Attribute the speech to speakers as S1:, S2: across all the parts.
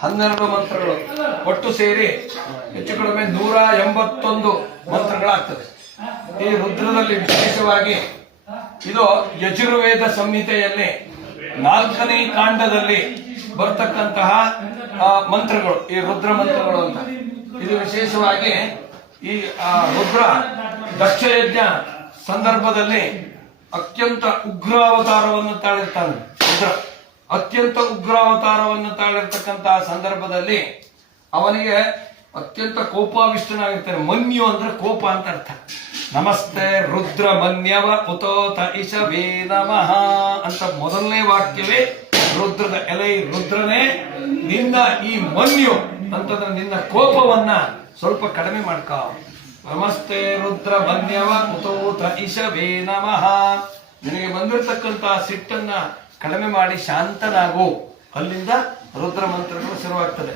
S1: ಹನ್ನೆರಡು ಮಂತ್ರಗಳು ಒಟ್ಟು ಸೇರಿ ಹೆಚ್ಚು ಕಡಿಮೆ ನೂರ ಎಂಬತ್ತೊಂದು ಮಂತ್ರಗಳಾಗ್ತದೆ. ಈ ರುದ್ರದಲ್ಲಿ ವಿಶೇಷವಾಗಿ ಇದು ಯಜುರ್ವೇದ ಸಂಹಿತೆಯಲ್ಲಿ ನಾಲ್ಕನೇ ಕಾಂಡದಲ್ಲಿ ಬರ್ತಕ್ಕಂತಹ ಮಂತ್ರಗಳು, ಈ ರುದ್ರ ಮಂತ್ರಗಳು ಅಂತ. ಇದು ವಿಶೇಷವಾಗಿ ಈ ರುದ್ರ ದಕ್ಷಯಜ್ಞ ಸಂದರ್ಭದಲ್ಲಿ ಅತ್ಯಂತ ಉಗ್ರಾವತಾರವನ್ನು ತಾಳಿರ್ತಾನೆ ರುದ್ರ. ಅತ್ಯಂತ ಉಗ್ರಾವತಾರವನ್ನು ತಾಳಿರ್ತಕ್ಕಂತಹ ಸಂದರ್ಭದಲ್ಲಿ ಅವನಿಗೆ ಅತ್ಯಂತ ಕೋಪಾವಿಷ್ಟನಾಗಿರ್ತಾನೆ ಮನ್ಯು ಅಂದ್ರೆ ಕೋಪ ಅಂತ ಅರ್ಥ. ನಮಸ್ತೆ ರುದ್ರ ಮನ್ಯವ ಉತೋತ ಇಶವೇ ನಮಃ ಅಂತ ಮೊದಲನೇ ವಾಕ್ಯವೇ ರುದ್ರದ ಎಲೆ ರುದ್ರನೇ. ನಿನ್ನ ಈ ಮನ್ಯು ಅಂತಂದ್ರೆ ನಿನ್ನ ಕೋಪವನ್ನ ಸ್ವಲ್ಪ ಕಡಿಮೆ ಮಾಡ್ಕ. ನಮಸ್ತೆ ರುದ್ರ ಮನ್ಯವ ಉತೋತ ಇಶವೇ ನಮಃ. ನಿನಗೆ ಬಂದಿರತಕ್ಕಂತಹ ಸಿಟ್ಟನ್ನ ಕಡಿಮೆ ಮಾಡಿ ಶಾಂತನಾಗು. ಅಲ್ಲಿಂದ ರುದ್ರ ಮಂತ್ರಗಳು ಶುರುವಾಗ್ತದೆ.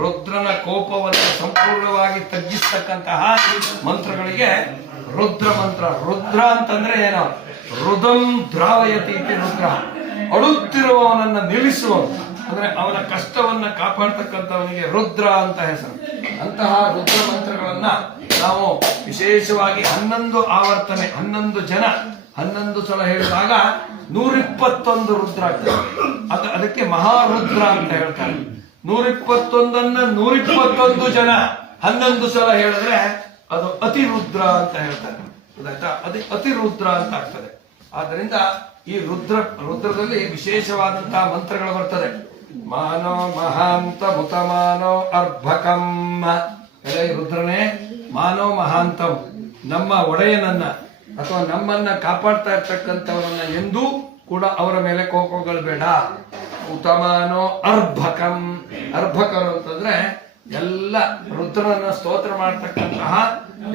S1: ರುದ್ರನ ಕೋಪವನ್ನು ಸಂಪೂರ್ಣವಾಗಿ ತಗ್ಗಿಸ್ತಕ್ಕಂತಹ ಮಂತ್ರಗಳಿಗೆ ರುದ್ರ ಮಂತ್ರ. ರುದ್ರ ಅಂತಂದ್ರೆ ಏನು? ರುದಂ ದ್ರಾವಯತಿ ಇತಿ ರುದ್ರ. ಅಳುತ್ತಿರುವವನನ್ನ ನಿಲ್ಲಿಸುವ ಅಂದ್ರೆ ಅವನ ಕಷ್ಟವನ್ನ ಕಾಪಾಡ್ತಕ್ಕಂಥವನಿಗೆ ರುದ್ರ ಅಂತ ಹೆಸರು. ಅಂತಹ ರುದ್ರ ಮಂತ್ರಗಳನ್ನ ನಾವು ವಿಶೇಷವಾಗಿ ಹನ್ನೊಂದು ಆವರ್ತನೆ, ಹನ್ನೊಂದು ಜನ, ಹನ್ನೊಂದು ಸಲ ಹೇಳಿದಾಗ ನೂರಿಪ್ಪತ್ತೊಂದು ರುದ್ರ ಆಗ್ತದೆ. ಅದ ಅದಕ್ಕೆ ಮಹಾರುದ್ರ ಅಂತ ಹೇಳ್ತಾರೆ. ನೂರಿಪ್ಪತ್ತೊಂದನ್ನ ನೂರಿಪ್ಪತ್ತೊಂದು ಜನ ಹನ್ನೊಂದು ಸಲ ಹೇಳಿದ್ರೆ ಅದು ಅತಿ ರುದ್ರ ಅಂತ ಹೇಳ್ತಾರೆ. ಗೊತ್ತಾಯ್ತಾ? ಅತಿ ಅತಿ ರುದ್ರ ಅಂತ ಆಗ್ತದೆ. ಆದ್ದರಿಂದ ಈ ರುದ್ರ, ರುದ್ರದಲ್ಲಿ ವಿಶೇಷವಾದಂತಹ ಮಂತ್ರಗಳು ಬರ್ತದೆ. ಮಾನೋ ಮಹಾಂತ ಮುತಮಾನೋ ಅರ್ಭಕಂ. ಎಲೆ ರುದ್ರನೇ ಮಾನೋ ಮಹಾಂತಂ. ನಮ್ಮ ಒಡೆಯನನ್ನ ಅಥವಾ ನಮ್ಮನ್ನ ಕಾಪಾಡ್ತಾ ಇರ್ತಕ್ಕಂಥವ್ರನ್ನ ಎಂದೂ ಕೂಡ ಅವರ ಮೇಲೆ ಕೋಪಗೊಳ್ಬೇಡ ಉತ್ತಮಾನೋ ಅರ್ಭಕಂ. ಅರ್ಭಕರು ಅಂತಂದ್ರೆ ಎಲ್ಲ ರುದ್ರನನ್ನ ಸ್ತೋತ್ರ ಮಾಡ್ತಕ್ಕಂತಹ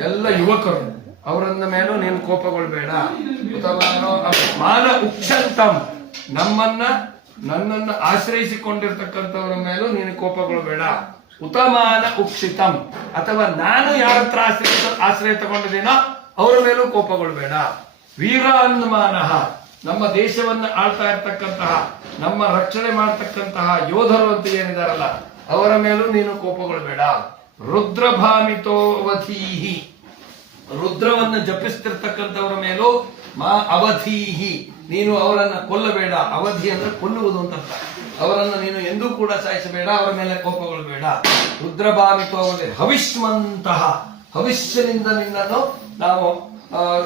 S1: ಎಲ್ಲ ಯುವಕರು. ಅವರನ್ನ ಮೇಲೂ ನೀನು ಕೋಪಗೊಳ್ಬೇಡ ಉತ್ತಮಾನೋ ಮಾನ ಉಕ್ಷಂತಂ ನಮ್ಮನ್ನ, ನನ್ನನ್ನು ಆಶ್ರಯಿಸಿಕೊಂಡಿರ್ತಕ್ಕಂಥವ್ರ ಮೇಲೂ ನೀನು ಕೋಪಗೊಳ್ಬೇಡ ಉತಮಾನ ಉಕ್ಷಿತಂ. ಅಥವಾ ನಾನು ಯಾರ ಹತ್ರ ಆಶ್ರಯ ಆಶ್ರಯ ತಗೊಂಡಿದ್ದೀನೋ ಅವರ ಮೇಲೂ ಕೋಪಗೊಳ್ಬೇಡ ವೀರಾನ್ಮಾನಃ ನಮ್ಮ ದೇಶವನ್ನ ಆಳ್ತಾ ಇರ್ತಕ್ಕಂತಹ, ನಮ್ಮ ರಕ್ಷಣೆ ಮಾಡ್ತಕ್ಕಂತಹ ಯೋಧರು ಅಂತ ಏನಿದಾರಲ್ಲ, ಅವರ ಮೇಲೂ ನೀನು ಕೋಪಗೊಳ್ಬೇಡ ರುದ್ರಭಾಮಿತೋವಧೀಹಿ ರುದ್ರವನ್ನ ಜಪಿಸ್ತಿರ್ತಕ್ಕಂಥವರ ಮೇಲೂ ಮಾ ಅವಧೀಹಿ. ನೀನು ಅವರನ್ನ ಕೊಲ್ಲಬೇಡ. ಅವಧಿ ಅಂದ್ರೆ ಕೊಲ್ಲುವುದು ಅಂತ ಅವರನ್ನ ನೀನು ಎಂದೂ ಕೂಡ ಸಾಯಿಸಬೇಡ, ಅವರ ಮೇಲೆ ಕೋಪಗೊಳ್ಳಬೇಡ ರುದ್ರಭಾವಿತೋ ಅವಧಿ ಹವಿಷ್ಮಂತಹ ಹವಿಷ್ಯನಿಂದ ನಿನ್ನನ್ನು ನಾವು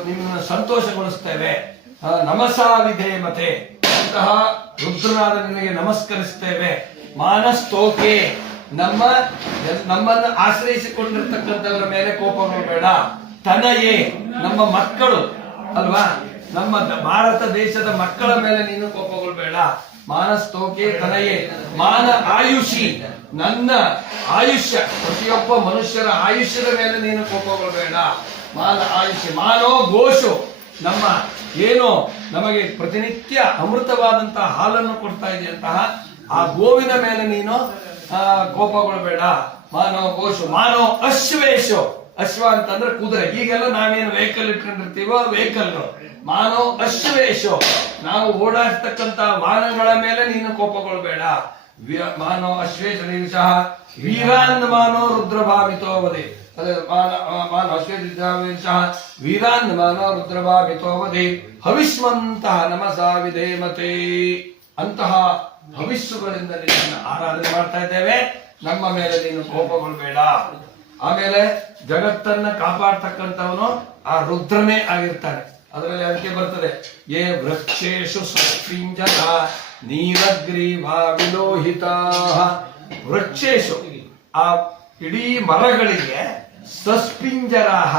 S1: ನಿಮ್ಮನ್ನು ಸಂತೋಷಗೊಳಿಸ್ತೇವೆ. ನಮಸಾವಿಧೇ ಮತೆ. ಅಂತಹ ರುದ್ರನಾದ ನಿನಗೆ ನಮಸ್ಕರಿಸ್ತೇವೆ. ಮಾನಸ್ತೋಕೆ. ನಮ್ಮ, ನಮ್ಮನ್ನು ಆಶ್ರಯಿಸಿಕೊಂಡಿರ್ತಕ್ಕಂಥವರ ಮೇಲೆ ಕೋಪಗೊಳ್ಳಬೇಡ ತನಯೇ, ನಮ್ಮ ಮಕ್ಕಳು, ಅಲ್ವಾ? ನಮ್ಮ ಭಾರತ ದೇಶದ ಮಕ್ಕಳ ಮೇಲೆ ನೀನು ಕೋಪಗಳು ಬೇಡ ಮಾನಸ್ತೋಕೆ, ತನಯೇ. ಮಾನ ಆಯುಷಿ. ನನ್ನ ಆಯುಷ್ಯ, ಪ್ರತಿಯೊಬ್ಬ ಮನುಷ್ಯರ ಆಯುಷ್ಯದ ಮೇಲೆ ನೀನು ಕೋಪಗೊಳ್ಬೇಡ. ಮಾನ ಆಯುಷ್ಯ ಮಾನೋ ಘೋಷು. ನಮ್ಮ ಏನು ನಮಗೆ ಪ್ರತಿನಿತ್ಯ ಅಮೃತವಾದಂತಹ ಹಾಲನ್ನು ಕೊಡ್ತಾ ಇದೆಯಂತಹ ಆ ಗೋವಿನ ಮೇಲೆ ನೀನು ಕೋಪಗಳು ಕೋಪಗೊಳ್ಬೇಡ. ಮಾನವ ಘೋಷು ಮಾನವ ಅಶ್ವೇಶು. ಅಶ್ವ ಅಂತಂದ್ರೆ ಕುದುರೆ. ಈಗೆಲ್ಲ ನಾವೇನು ವೆಹಿಕಲ್ ಇಟ್ಕೊಂಡಿರ್ತೀವೋ ವೆಹಿಕಲ್ ಮಾನವ ಅಶ್ವೇಶು. ನಾವು ಓಡಾಡ್ತಕ್ಕಂತ ವಾಹನಗಳ ಮೇಲೆ ನೀನು ಕೋಪಗೊಳ್ಬೇಡ. ಮಾನೋ ಅಶ್ವೇಶ ಸಹ ವೀರಾನ್ ಮಾನೋ ರುದ್ರಭಾವಿತೋ ಭಾವಿತೋವದೆ ಅದೇ ಮಾನ ಮಾನವ ಅಶ್ವೇಶ ಸಹ ವೀರಾನ್ ಮಾನೋ ರುದ್ರ ಭಾವಿತೋವದೆ ಹವಿಷ್ಮಂತಹ ನಮಸಾ ವಿಧೇಮತೆ ಅಂತಹ ಹವಿಸ್ಸುಗಳಿಂದ ನಿನ್ನನ್ನು ಆರಾಧನೆ ಮಾಡ್ತಾ ಇದ್ದೇವೆ. ನಮ್ಮ ಮೇಲೆ ನೀನು ಕೋಪಗೊಳ್ಬೇಡ. ಆಮೇಲೆ ಜಗತ್ತನ್ನ ಕಾಪಾಡ್ತಕ್ಕಂಥವನು ಆ ರುದ್ರನೇ ಆಗಿರ್ತಾನೆ. ಅದರಲ್ಲಿ ಅದಕ್ಕೆ ಬರ್ತದೆ ಏ ವೃಕ್ಷೇಶು ಸೃಷ್ಟಿಂಜನ ನೀಲಗ್ರೀವ ವಿಲೋಹಿತ. ವೃಕ್ಷೇಶು ಆ ಇಡೀ ಮರಗಳಿಗೆ ಸಸ್ಪಿಂಜರಾಹ.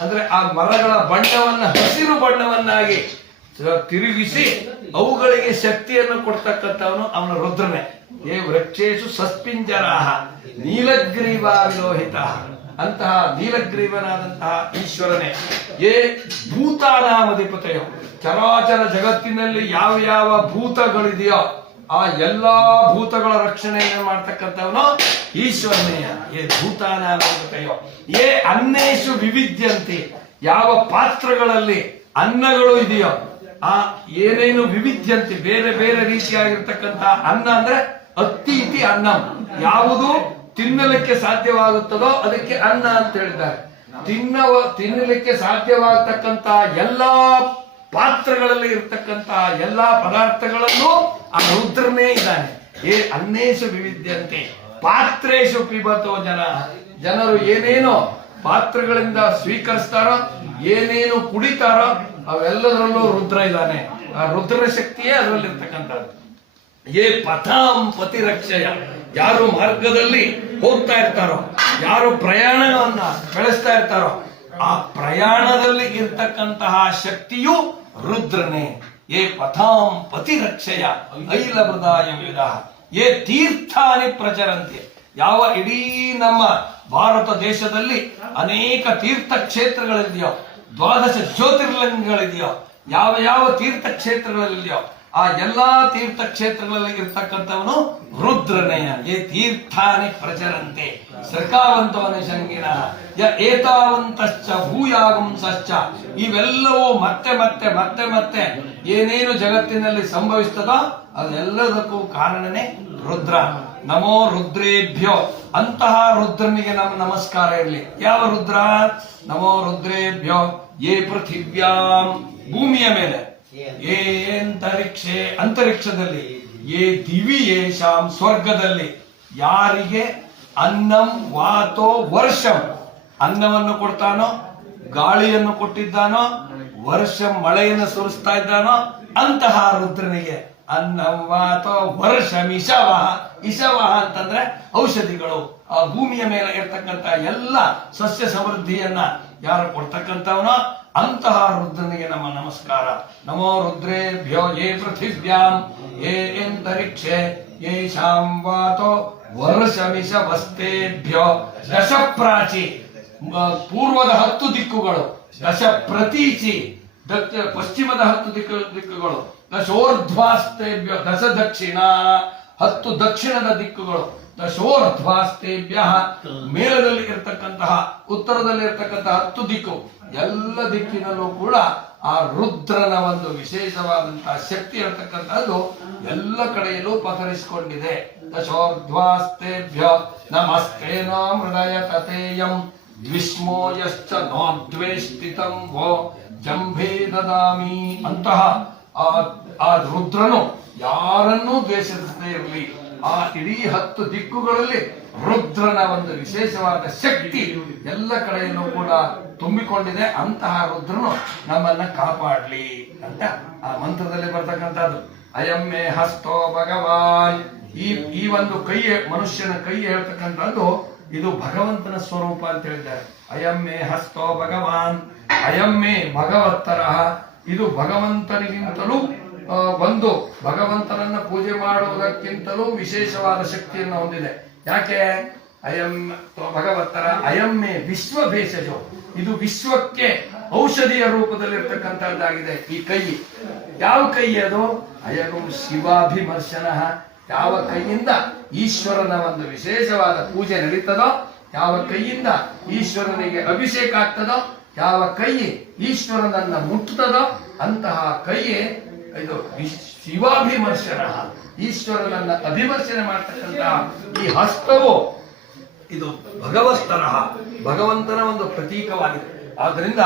S1: ಅಂದ್ರೆ ಆ ಮರಗಳ ಬಣ್ಣವನ್ನ, ಹಸಿರು ಬಣ್ಣವನ್ನಾಗಿ ತಿರುಗಿಸಿ ಅವುಗಳಿಗೆ ಶಕ್ತಿಯನ್ನು ಕೊಡ್ತಕ್ಕಂಥವನು ಅವನ ರುದ್ರನೇ. ಏ ವೃಕ್ಷೇಶು ಸಸ್ಪಿಂಜರಾಹ ನೀಲಗ್ರೀವ ವಿಲೋಹಿತ ಅಂತಹ ನೀಲಗ್ರೀವನಾದಂತಹ ಈಶ್ವರನೇ. ಏ ಭೂತಾನಾಮಧಿಪತೆಯೋ, ಚರಾಚರ ಜಗತ್ತಿನಲ್ಲಿ ಯಾವ ಯಾವ ಭೂತಗಳಿದೆಯೋ ಆ ಎಲ್ಲಾ ಭೂತಗಳ ರಕ್ಷಣೆಯನ್ನು ಮಾಡ್ತಕ್ಕಂಥವನು ಈಶ್ವರನೇಯ ಏ ಭೂತಾನಾಮಧಿಪತೆಯೋ ಏ ಅನ್ನೇಶು ವಿವಿಧ್ಯಂತಿ ಯಾವ ಪಾತ್ರಗಳಲ್ಲಿ ಅನ್ನಗಳು ಇದೆಯೋ. ಆ, ಏನೇನು ವಿವಿಧ್ಯಂತೆ ಬೇರೆ ಬೇರೆ ರೀತಿಯಾಗಿರ್ತಕ್ಕಂಥ ಅನ್ನ ಅಂದ್ರೆ ಅತ್ತಿ ಇತಿ ಅನ್ನಂ. ಯಾವುದು ತಿನ್ನಲಿಕ್ಕೆ ಸಾಧ್ಯವಾಗುತ್ತದೋ ಅದಕ್ಕೆ ಅನ್ನ ಅಂತ ಹೇಳಿದ್ದಾರೆ. ತಿನ್ನವ, ತಿನ್ನಲಿಕ್ಕೆ ಸಾಧ್ಯವಾಗತಕ್ಕಂತ ಎಲ್ಲಾ ಪಾತ್ರಗಳಲ್ಲಿ ಇರ್ತಕ್ಕಂತ ಎಲ್ಲಾ ಪದಾರ್ಥಗಳಲ್ಲೂ ಆ ರುದ್ರನೇ ಇದ್ದಾನೆ. ಏ ಅನ್ನೇಶು ವಿವಿಧ್ಯಂತೆ ಪಾತ್ರೇಶು ಪಿಬತೋ ಜನ. ಜನರು ಏನೇನೋ ಪಾತ್ರಗಳಿಂದ ಸ್ವೀಕರಿಸ್ತಾರೋ, ಏನೇನು ಕುಡಿತಾರೋ, ಅವೆಲ್ಲದರಲ್ಲೂ ರುದ್ರ ಇದ್ದಾನೆ. ಆ ರುದ್ರ ಶಕ್ತಿಯೇ ಅದರಲ್ಲಿರ್ತಕ್ಕಂಥದ್ದು. ಏ, ಪಥಾಂ ಪತಿರಕ್ಷಯ. ಯಾರು ಮಾರ್ಗದಲ್ಲಿ ಹೋಗ್ತಾ ಇರ್ತಾರೋ, ಯಾರು ಪ್ರಯಾಣವನ್ನ ಬೆಳೆಸ್ತಾ ಇರ್ತಾರೋ, ಆ ಪ್ರಯಾಣದಲ್ಲಿ ಇರ್ತಕ್ಕಂತಹ ಶಕ್ತಿಯು ರುದ್ರನೇ. ಏ ಪಥಾಂ ಪತಿರಕ್ಷೆಯ ಐಲ ಮೃದಾಯ ವಿಧ ಏ ತೀರ್ಥಾನಿ ಪ್ರಚರಂತೆ. ಯಾವ ಇಡೀ ನಮ್ಮ ಭಾರತ ದೇಶದಲ್ಲಿ ಅನೇಕ ತೀರ್ಥ ಕ್ಷೇತ್ರಗಳಿದೆಯೋ ದ್ವಾದಶ ಜ್ಯೋತಿರ್ಲಿಂಗಗಳಿದೆಯೋ, ಯಾವ ಯಾವ ತೀರ್ಥ ಕ್ಷೇತ್ರಗಳಲ್ಲಿದೆಯೋ ಆ ಎಲ್ಲಾ ತೀರ್ಥ ಕ್ಷೇತ್ರಗಳಲ್ಲಿ ಇರ್ತಕ್ಕಂಥವನು ರುದ್ರನೇಯ ಏ ತೀರ್ಥಾನಿ ಪ್ರಚರಂತೆ. ಸರ್ಕಾವಂತವನ ಶಂಗಿನ ಏತಾವಂತಶ್ಚ, ಭೂಯಾಗಂಸಶ್ಚ. ಇವೆಲ್ಲವೂ ಮತ್ತೆ ಮತ್ತೆ ಮತ್ತೆ ಮತ್ತೆ ಏನೇನು ಜಗತ್ತಿನಲ್ಲಿ ಸಂಭವಿಸ್ತದೋ ಅದೆಲ್ಲದಕ್ಕೂ ಕಾರಣನೇ ರುದ್ರ. ನಮೋ ರುದ್ರೇಭ್ಯೋ. ಅಂತಹ ರುದ್ರನಿಗೆ ನಮ್ಮ ನಮಸ್ಕಾರ ಇರಲಿ. ಯಾವ ರುದ್ರ? ನಮೋ ರುದ್ರೇಭ್ಯೋ. ಏ ಪೃಥಿವ್ಯಾಂ. ಭೂಮಿಯ ಮೇಲೆ. ಏ ಅಂತರಿಕ್ಷೆ ಅಂತರಿಕ್ಷದಲ್ಲಿ, ಏ ದಿವಿ ಯೇಷಾಂ ಸ್ವರ್ಗದಲ್ಲಿ, ಯಾರಿಗೆ ಅನ್ನಂ ವಾತೋ ವರ್ಷಂ. ಅನ್ನವನ್ನು ಕೊಡ್ತಾನೋ, ಗಾಳಿಯನ್ನು ಕೊಟ್ಟಿದ್ದಾನೋ, ವರ್ಷ ಮಳೆಯನ್ನು ಸುರಿಸ್ತಾ ಇದ್ದಾನೋ, ಅಂತಹ ರುದ್ರನಿಗೆ ಅನ್ನಂ ವಾತೋ ವರ್ಷಂ ಇಶವಹ ಇಶವಹ ಅಂತಂದ್ರೆ ಔಷಧಿಗಳು. ಆ ಭೂಮಿಯ ಮೇಲೆ ಇರ್ತಕ್ಕಂತ ಎಲ್ಲ ಸಸ್ಯ ಸಮೃದ್ಧಿಯನ್ನ ಯಾರು ಕೊಡ್ತಕ್ಕಂಥವನೋ ಅಂತಹ ರುದ್ರನಿಗೆ ನಮ್ಮ ನಮಸ್ಕಾರ. ನಮೋ ರುದ್ರೇಭ್ಯೋ ಯೇ ಪೃಥಿವ್ಯಾಂ. ಯೇ ಅಂತರಿಕ್ಷೆ ಯೇ ಶಾಂ ವಾತೋ ವರ್ಷಮಿಷ ವಸ್ತೇಭ್ಯೋ ದಶ ಪ್ರಾಚಿ ಪೂರ್ವದ ಹತ್ತು ದಿಕ್ಕುಗಳು. ದಶ ಪ್ರತೀಚಿ ಪಶ್ಚಿಮದ ಹತ್ತು ದಿಕ್ಕು, ದಿಕ್ಕುಗಳು. ದಶೋರ್ಧ್ವಾಸ್ತೇಭ್ಯ ದಶ ದಕ್ಷಿಣ ಹತ್ತು ದಕ್ಷಿಣದ ದಿಕ್ಕುಗಳು. ದಶೋರ್ಧ್ವಾಸ್ತೇಭ್ಯ ಮೇಲದಲ್ಲಿ ಇರತಕ್ಕಂತಹ ಉತ್ತರದಲ್ಲಿ ಇರತಕ್ಕಂತಹ ಹತ್ತು ದಿಕ್ಕು. ಎಲ್ಲ ದಿಕ್ಕಿನಲ್ಲೂ ಕೂಡ ಆ ರುದ್ರನ ಒಂದು ವಿಶೇಷವಾದಂತಹ ಶಕ್ತಿ ಇರತಕ್ಕಂತಹದ್ದು ಎಲ್ಲ ಕಡೆಯಲ್ಲೂ ಪಸರಿಸಿಕೊಂಡಿದೆ. ದಶೋರ್ಧ್ವಾಸ್ತೇಭ್ಯ ನಾಮ ಹೃದಯ ತಥೇಯಂ ದ್ವಿಷ್ಮೋ ಯಶ್ಚ ನೋದ್ವೇಷ್ಟಿತಂ ವೋ ಜಂಭೇ ದದಾಮಿ ಅಂತಹ ಆ ಆ ರುದ್ರನು ಯಾರನ್ನೂ ದ್ವೇಷಿಸದೇ ಇರಲಿ. ಆ ಇಡೀ ಹತ್ತು ದಿಕ್ಕುಗಳಲ್ಲಿ ರುದ್ರನ ಒಂದು ವಿಶೇಷವಾದ ಶಕ್ತಿ ಎಲ್ಲ ಕಡೆಯಲ್ಲೂ ಕೂಡ ತುಂಬಿಕೊಂಡಿದೆ. ಅಂತಹ ರುದ್ರನು ನಮ್ಮನ್ನ ಕಾಪಾಡ್ಲಿ ಅಂತ ಆ ಮಂತ್ರದಲ್ಲಿ ಬರ್ತಕ್ಕಂಥದ್ದು. ಅಯಮ್ಮೆ ಹಸ್ತೋ ಭಗವಾನ್. ಈ ಈ ಒಂದು ಕೈ ಮನುಷ್ಯನ ಕೈ ಹೇಳ್ತಕ್ಕಂಥದ್ದು ಇದು ಭಗವಂತನ ಸ್ವರೂಪ ಅಂತ ಹೇಳಿದ್ದಾರೆ. ಅಯಮ್ಮೆ ಹಸ್ತೋ ಭಗವಾನ್. ಅಯಮ್ಮೆ ಭಗವತ್ತರ. ಇದು ಭಗವಂತನಿಗಿಂತಲೂ ಒಂದು ಭಗವಂತನನ್ನ ಪೂಜೆ ಮಾಡುವುದಕ್ಕಿಂತಲೂ ವಿಶೇಷವಾದ ಶಕ್ತಿಯನ್ನು ಹೊಂದಿದೆ. ಯಾಕೆ? ಅಯಂ ಭಗವಂತರ ಅಯಮ್ಮೆ ವಿಶ್ವ ಭೇಷಜೋ. ಇದು ವಿಶ್ವಕ್ಕೆ ಔಷಧಿಯ ರೂಪದಲ್ಲಿರ್ತಕ್ಕಂಥದ್ದಾಗಿದೆ. ಈ ಕೈ, ಯಾವ ಕೈ ಅದು? ಅಯಗು ಶಿವಾಭಿಮರ್ಶನ. ಯಾವ ಕೈಯಿಂದ ಈಶ್ವರನ ಒಂದು ವಿಶೇಷವಾದ ಪೂಜೆ ನಡೀತದೋ, ಯಾವ ಕೈಯಿಂದ ಈಶ್ವರನಿಗೆ ಅಭಿಷೇಕ ಆಗ್ತದೋ, ಯಾವ ಕೈ ಈಶ್ವರನನ್ನ ಮುಟ್ಟುತ್ತದೋ ಅಂತಹ ಕೈಯೇ ಇದು ಶಿವಾಭಿಮರ್ಶನ. ಈಶ್ವರನನ್ನ ಅಭಿಮರ್ಶನೆ ಮಾಡ್ತಕ್ಕಂತಹ ಈ ಹಸ್ತವು ಇದು ಭಗವಸ್ತರ ಭಗವಂತನ ಒಂದು ಪ್ರತೀಕವಾಗಿದೆ. ಆದ್ರಿಂದ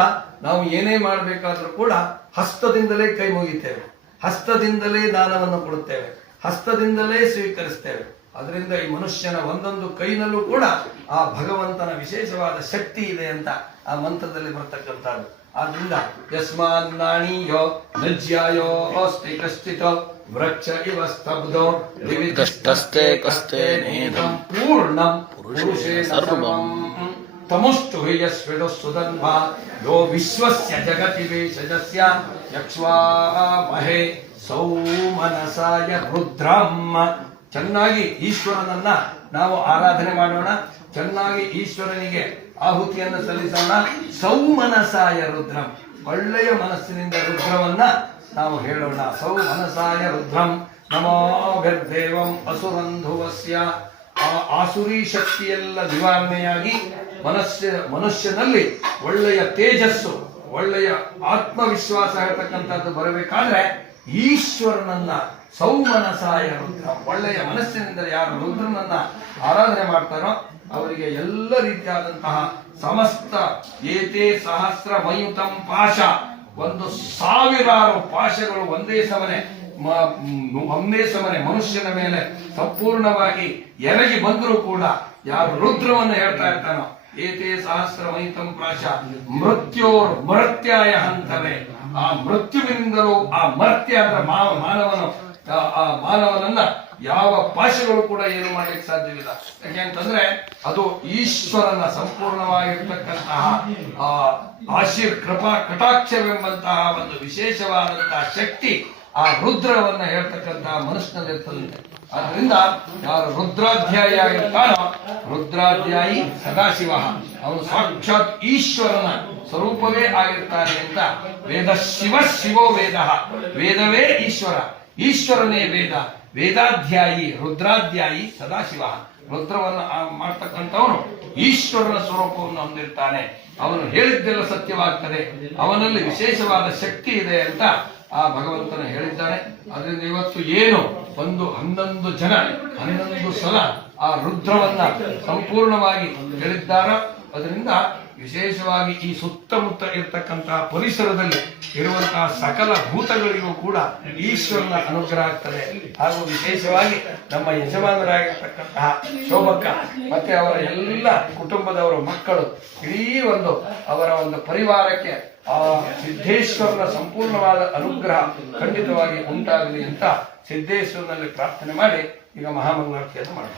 S1: ನಾವು ಏನೇ ಮಾಡಬೇಕಾದ್ರೂ ಕೂಡ ಹಸ್ತದಿಂದಲೇ ಕೈ ಮುಗಿತೇವೆ. ಹಸ್ತದಿಂದಲೇ ದಾನವನ್ನು ಕೊಡುತ್ತೇವೆ. ಹಸ್ತದಿಂದಲೇ ಸ್ವೀಕರಿಸ್ತೇವೆ. ಅದರಿಂದ ಈ ಮನುಷ್ಯನ ಒಂದೊಂದು ಕೈನಲ್ಲೂ ಕೂಡ ಆ ಭಗವಂತನ ವಿಶೇಷವಾದ ಶಕ್ತಿ ಇದೆ ಅಂತ ಆ ಮಂತ್ರದಲ್ಲಿ ಬರ್ತಕ್ಕಂಥದ್ದು. ಆದ್ರಿಂದ ಯಸ್ಮಾನ್ ನಾಣೀಯೋ ನಜ್ಯಾಯೋ ಅಸ್ತಿ ಕಶ್ಚಿತ ವೃಕ್ಷ ಇವ ಸ್ತಬ್ಧೋ
S2: ಕಷ್ಟಸ್ಥೆ ಕಷ್ಟೇ ನೇದಂ.
S1: ಪೂರ್ಣಂ ಪುರುಷೇ ಸರ್ವಂ. ತಮುಷ್ಟು ಯಸ್ವಿಡು ಸುಧನ್ವ. ಯೋ ವಿಶ್ವಸ್ಯ ಜಗತಿ ವೇಷಜಸ್ಯ. ಯಕ್ಷ್ವಾಮಹೇ ಸೌಮನಸಾಯ ರುದ್ರಮ್ಮ ಚೆನ್ನಾಗಿ ಈಶ್ವರನನ್ನ ನಾವು ಆರಾಧನೆ ಮಾಡೋಣ. ಚೆನ್ನಾಗಿ ಈಶ್ವರನಿಗೆ ಆಹುತಿಯನ್ನು ಸಲ್ಲಿಸೋಣ. ಸೌಮನಸಾಯ ರುದ್ರಂ. ಒಳ್ಳೆಯ ಮನಸ್ಸಿನಿಂದ ರುದ್ರವನ್ನ ನಾವು ಹೇಳೋಣ. ಸೌಮನಸಾಯ ರುದ್ರಂ. ನಮೋ ಗರ್ದೇವಂ ಅಸುರಂಧುವಸ್ಯ. ಆಸುರಿ ಶಕ್ತಿಯೆಲ್ಲ ನಿವಾರಣೆಯಾಗಿ ಮನಸ್ಸ, ಮನುಷ್ಯನಲ್ಲಿ ಒಳ್ಳೆಯ ತೇಜಸ್ಸು, ಒಳ್ಳೆಯ ಆತ್ಮವಿಶ್ವಾಸ ಇರತಕ್ಕಂಥದ್ದು ಬರಬೇಕಾದ್ರೆ ಈಶ್ವರನನ್ನ ಸೌಮನಸಾಯ ರುದ್ರ. ಒಳ್ಳೆಯ ಮನಸ್ಸಿನಿಂದ ಯಾರು ರುದ್ರನನ್ನ ಆರಾಧನೆ ಮಾಡ್ತಾರೋ ಅವರಿಗೆ ಎಲ್ಲ ರೀತಿಯಾದಂತಹ ಸಮಸ್ತ ಏತೆ ಸಹಸ್ರ ಮಯುತಂ ಪಾಶ. ಒಂದು ಸಾವಿರಾರು ಪಾಶಗಳು ಒಂದೇ ಸಮನೆ ಒಂದೇ ಸಮನೆ ಮನುಷ್ಯನ ಮೇಲೆ ಸಂಪೂರ್ಣವಾಗಿ ಎರಗಿ ಬಂದರೂ ಕೂಡ ಯಾರು ರುದ್ರವನ್ನು ಹೇಳ್ತಾ ಇರ್ತಾನೋ, ಏತೆ ಸಹಸ್ರ ಮಹಿತಂ ಪ್ರಾಶ ಮೃತ್ಯೋರ್ ಮೃತ್ಯಾಯ ಹಂತವೇ. ಆ ಮೃತ್ಯುವಿನಿಂದಲೂ ಆ ಮರ್ತ್ಯ ಮಾನವನು ಆ ಮಾನವನನ್ನ ಯಾವ ಭಾಷೆಗಳು ಕೂಡ ಏನು ಮಾಡ್ಲಿಕ್ಕೆ ಸಾಧ್ಯವಿಲ್ಲ. ಯಾಕೆಂತಂದ್ರೆ ಅದು ಈಶ್ವರನ ಸಂಪೂರ್ಣವಾಗಿರ್ತಕ್ಕಂತಹ, ಆ, ಆಶೀರ್ ಕೃಪಾ ಕಟಾಕ್ಷವೆಂಬಂತಹ ಒಂದು ವಿಶೇಷವಾದಂತಹ ಶಕ್ತಿ ಆ ರುದ್ರವನ್ನ ಹೇಳ್ತಕ್ಕಂತಹ ಮನುಷ್ಯನಲ್ಲಿರ್ತದಂತೆ ಆದ್ರಿಂದ ಯಾರು ರುದ್ರಾಧ್ಯಾಯಿ ಆಗಿರ್ತಾನೋ, ರುದ್ರಾಧ್ಯಾಯಿ ಸದಾಶಿವ, ಅವನು ಸಾಕ್ಷಾತ್ ಈಶ್ವರನ ಸ್ವರೂಪವೇ ಆಗಿರ್ತಾನೆ ಅಂತ ವೇದ ಶಿವ ಶಿವೋ ವೇದ. ವೇದವೇ ಈಶ್ವರ. ಈಶ್ವರನೇ ವೇದ. ವೇದಾಧ್ಯಾಯಿ, ರುದ್ರಾಧ್ಯಾಯಿ ಸದಾಶಿವ. ರುದ್ರವನ್ನು ಮಾಡ್ತಕ್ಕಂಥವನು ಈಶ್ವರನ ಸ್ವರೂಪವನ್ನು ಹೊಂದಿರ್ತಾನೆ. ಅವನು ಹೇಳಿದ್ದೆಲ್ಲ ಸತ್ಯವಾಗ್ತದೆ. ಅವನಲ್ಲಿ ವಿಶೇಷವಾದ ಶಕ್ತಿ ಇದೆ ಅಂತ ಆ ಭಗವಂತನ ಹೇಳಿದ್ದಾನೆ. ಅದರಿಂದ ಇವತ್ತು ಏನು? ಒಂದು ಹನ್ನೊಂದು ಜನ, ಹನ್ನೊಂದು ಸಲ ಆ ರುದ್ರವನ್ನ ಸಂಪೂರ್ಣವಾಗಿ ಹೇಳಿದ್ದಾರ, ಅದರಿಂದ ವಿಶೇಷವಾಗಿ ಈ ಸುತ್ತಮುತ್ತ ಇರತಕ್ಕಂತಹ ಪರಿಸರದಲ್ಲಿ ಇರುವಂತಹ ಸಕಲ ಭೂತಗಳಿಗೂ ಕೂಡ ಈಶ್ವರನ ಅನುಗ್ರಹ ಆಗ್ತದೆ. ಹಾಗೂ ವಿಶೇಷವಾಗಿ ನಮ್ಮ ಯಜಮಾನರಾಗಿರ್ತಕ್ಕಂತಹ ಶೋಭಕ್ಕ ಮತ್ತೆ ಅವರ ಎಲ್ಲ ಕುಟುಂಬದವರ ಮಕ್ಕಳು, ಇಡೀ ಒಂದು ಅವರ ಒಂದು ಪರಿವಾರಕ್ಕೆ ಆ ಸಿದ್ದೇಶ್ವರನ ಸಂಪೂರ್ಣವಾದ ಅನುಗ್ರಹ ಖಂಡಿತವಾಗಿ ಉಂಟಾಗಲಿ ಅಂತ ಸಿದ್ದೇಶ್ವರನಲ್ಲಿ ಪ್ರಾರ್ಥನೆ ಮಾಡಿ ಈಗ ಮಹಾಮಂಗಳಾರತಿಯನ್ನು ಮಾಡೋಣ.